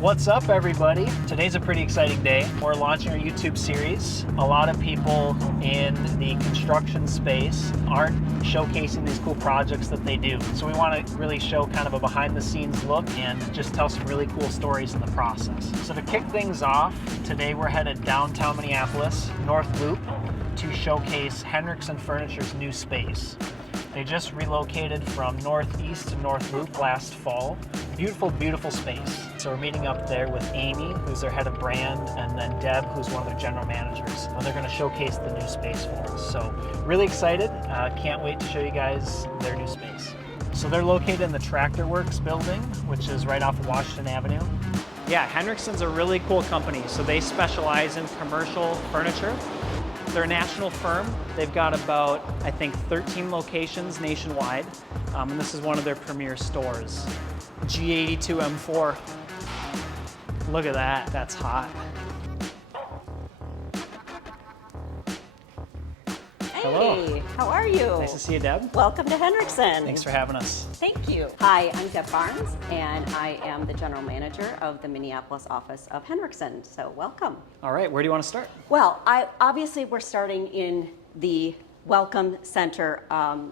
What's up, everybody? Today's a pretty exciting day. We're launching our YouTube series. A lot of people in the construction space aren't showcasing these cool projects that they do. So we want to really show kind of a behind the scenes look and just tell some really cool stories in the process. So to kick things off, today we're headed downtown Minneapolis, North Loop, to showcase Henricksen Furniture's new space. They just relocated from Northeast to North Loop last fall. Beautiful, beautiful space. So we're meeting up there with Amy, who's their head of brand, and then Deb, who's one of their general managers. And they're going to showcase the new space for us. So really excited. Can't wait to show you guys their new space. So they're located in the Tractor Works building, which is right off of Washington Avenue. Yeah, Henricksen's a really cool company. So they specialize in commercial furniture. They're a national firm. They've got about, I think, 13 locations nationwide, and this is one of their premier stores. G82 M4. Look at that, that's hot. Hey, hello. How are you? Nice to see you, Deb. Welcome to Henricksen. Thanks for having us. Thank you. Hi, I'm Deb Barnes, and I am the general manager of the Minneapolis office of Henricksen. So welcome. All right, where do you want to start? Well, obviously we're starting in the welcome center,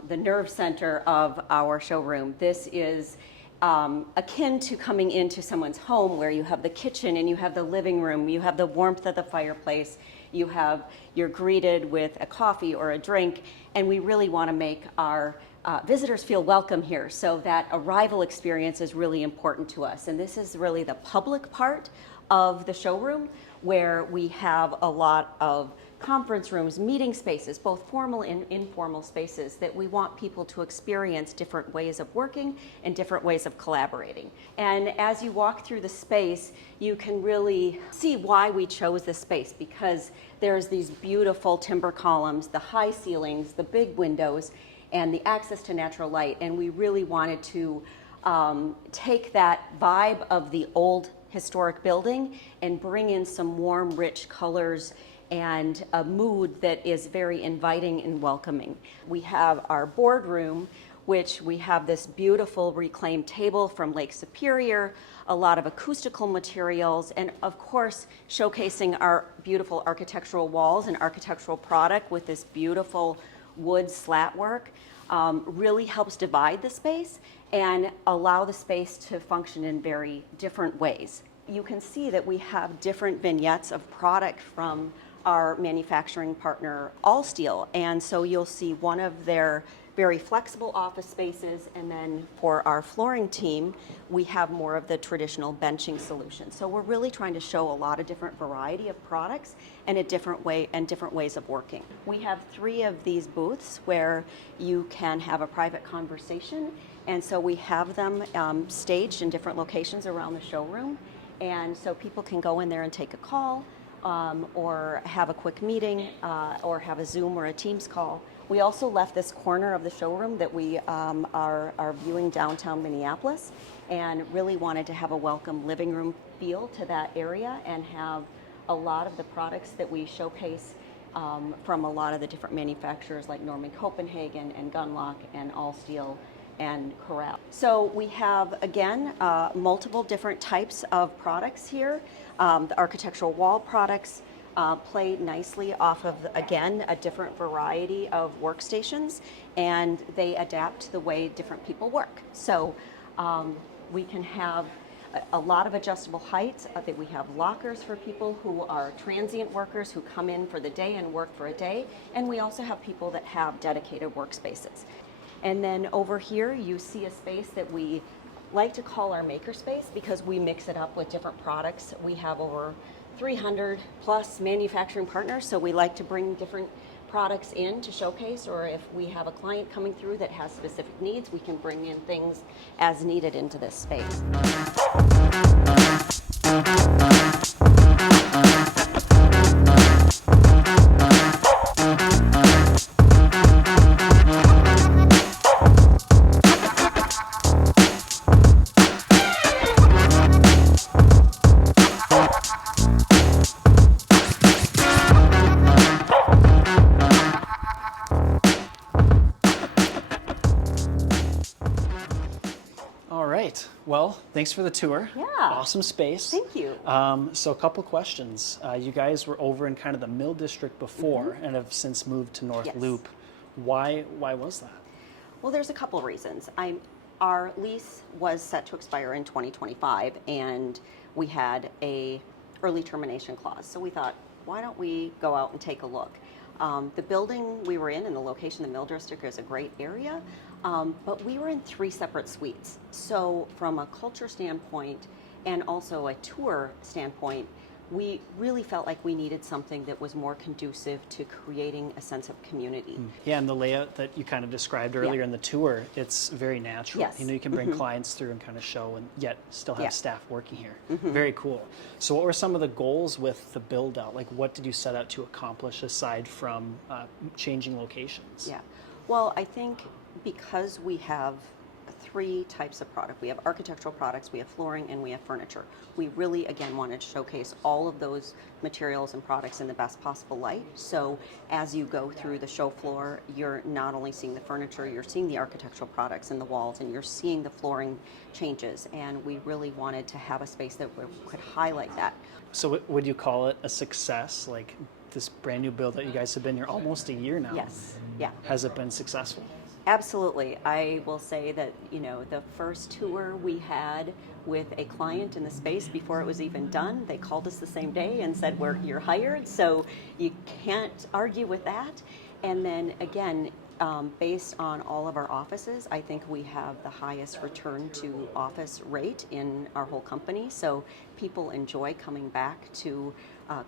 the nerve center of our showroom. This is akin to coming into someone's home where you have the kitchen and you have the living room, you have the warmth of the fireplace, you're greeted with a coffee or a drink, and we really want to make our visitors feel welcome here. So that arrival experience is really important to us. And this is really the public part of the showroom where we have a lot of conference rooms, meeting spaces, both formal and informal spaces that we want people to experience different ways of working and different ways of collaborating. And as you walk through the space, you can really see why we chose this space, because there's these beautiful timber columns, the high ceilings, the big windows, and the access to natural light. And we really wanted to take that vibe of the old historic building and bring in some warm, rich colors and a mood that is very inviting and welcoming. We have our boardroom, which we have this beautiful reclaimed table from Lake Superior, a lot of acoustical materials, and of course, showcasing our beautiful architectural walls and architectural product with this beautiful wood slat work. Really helps divide the space and allow the space to function in very different ways. You can see that we have different vignettes of product from our manufacturing partner, AllStars, and so you'll see one of their very flexible office spaces, and then for our flooring team, we have more of the traditional benching solution. So we're really trying to show a lot of different variety of products and a different way and different ways of working. We have 3 of these booths where you can have a private conversation, and so we have them staged in different locations around the showroom, and so people can go in there and take a call, or have a quick meeting, or have a Zoom or a Teams call. We also left this corner of the showroom that we are viewing downtown Minneapolis, and really wanted to have a welcome living room feel to that area and have a lot of the products that we showcase from a lot of the different manufacturers like Norman Copenhagen and Gunlock and AllStars and Corral. So we have, again, multiple different types of products here. The architectural wall products play nicely off of, again, a different variety of workstations, and they adapt to the way different people work. So we can have a lot of adjustable heights. We have lockers for people who are transient workers who come in for the day and work for a day, and we also have people that have dedicated workspaces. And then over here, you see a space that we like to call our maker space because we mix it up with different products. We have over 300 plus manufacturing partners, so we like to bring different products in to showcase, or if we have a client coming through that has specific needs, we can bring in things as needed into this space. Well, thanks for the tour. Yeah. Awesome space. Thank you. So a couple questions. You guys were over in kind of the Mill District before and have since moved to North Yes. Loop. Why was that? Well, there's a couple reasons. Our lease was set to expire in 2025, and we had a early termination clause. So we thought, why don't we go out and take a look? The building we were in and the location, the Mill District, is a great area, but we were in 3 separate suites. So from a culture standpoint and also a tour standpoint, we really felt like we needed something that was more conducive to creating a sense of community. Yeah, and the layout that you kind of described earlier in the tour, it's very natural. Yes. You know, you can bring clients through and kind of show and yet still have Yeah. staff working here. Very cool. So what were some of the goals with the build out? Like what did you set out to accomplish aside from changing locations? Yeah. Well, I think because we have 3 types of product. We have architectural products, we have flooring, and we have furniture. We really, again, wanted to showcase all of those materials and products in the best possible light. So as you go through the show floor, you're not only seeing the furniture, you're seeing the architectural products in the walls, and you're seeing the flooring changes. And we really wanted to have a space that could highlight that. So would you call it a success? Like this brand new build that you guys have been here almost a year now. Yes. Yeah. Has it been successful? Absolutely. I will say that, you know, the first tour we had with a client in the space before it was even done, they called us the same day and said, you're hired, so you can't argue with that. And then again, based on all of our offices, I think we have the highest return to office rate in our whole company. So people enjoy coming back to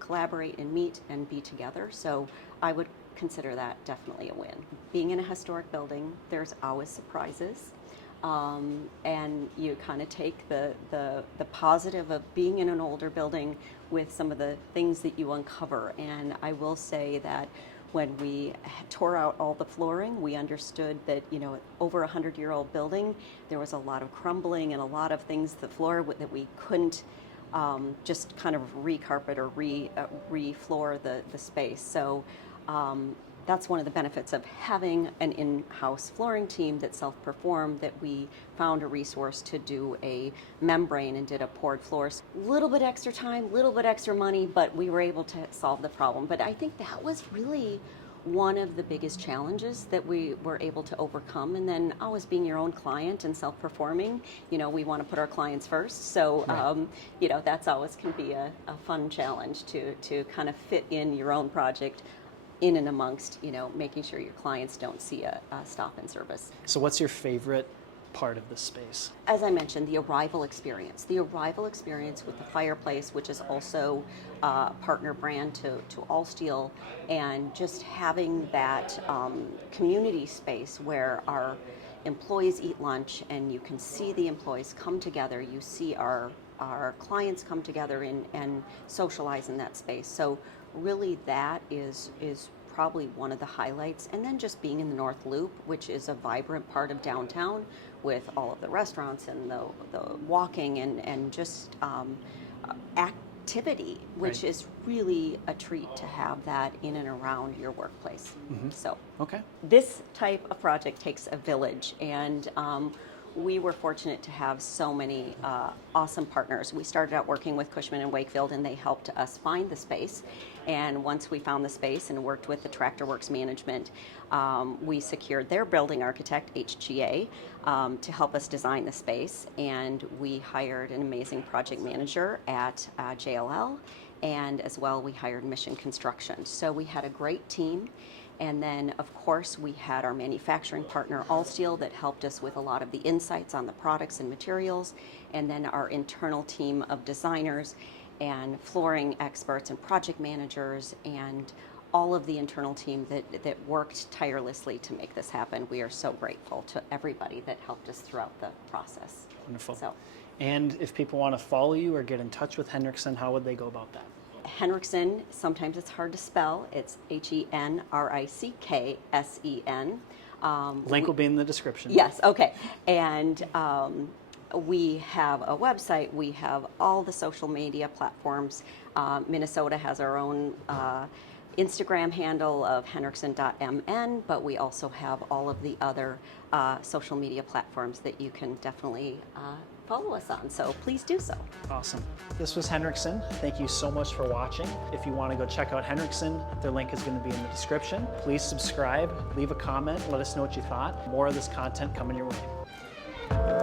collaborate and meet and be together. So I would consider that definitely a win. Being in a historic building, there's always surprises. And you kind of take the positive of being in an older building with some of the things that you uncover. And I will say that when we tore out all the flooring, we understood that, you know, over 100-year-old building, there was a lot of crumbling and a lot of things, the floor that we couldn't just kind of recarpet or re-floor the space. So that's one of the benefits of having an in-house flooring team that self-performed, that we found a resource to do a membrane and did a poured floors. Little bit extra time, little bit extra money, but we were able to solve the problem. But I think that was really one of the biggest challenges that we were able to overcome. And then always being your own client and self-performing, you know, we want to put our clients first. So, you know, that's always can be a fun challenge to kind of fit in your own project in and amongst, you know, making sure your clients don't see a stop in service. So what's your favorite part of this space? As I mentioned, the arrival experience. The arrival experience with the fireplace, which is also a partner brand to All-Steel, and just having that community space where our employees eat lunch and you can see the employees come together, you see our clients come together and socialize in that space. So really that is probably one of the highlights. And then just being in the North Loop, which is a vibrant part of downtown with all of the restaurants and the walking and just activity, which is really a treat to have that in and around your workplace. So Okay. this type of project takes a village, and we were fortunate to have so many awesome partners. We started out working with Cushman & Wakefield, and they helped us find the space. And once we found the space and worked with the Tractor Works management, we secured their building architect, HGA, to help us design the space. And we hired an amazing project manager at JLL, and as well we hired Mission Construction. So we had a great team. And then, of course, we had our manufacturing partner, All-Steel, that helped us with a lot of the insights on the products and materials. And then our internal team of designers and flooring experts and project managers and all of the internal team that worked tirelessly to make this happen. We are so grateful to everybody that helped us throughout the process. Wonderful. So, And if people want to follow you or get in touch with Henricksen, how would they go about that? Henricksen, sometimes it's hard to spell. It's Henricksen. Link will be in the description. Yes, okay. And we have a website. We have all the social media platforms. Minnesota has our own Instagram handle of henricksen.mn, but we also have all of the other social media platforms that you can definitely follow us on, so please do so. Awesome. This was Henricksen. Thank you so much for watching. If you want to go check out Henricksen, their link is going to be in the description. Please subscribe, leave a comment, let us know what you thought. More of this content coming your way.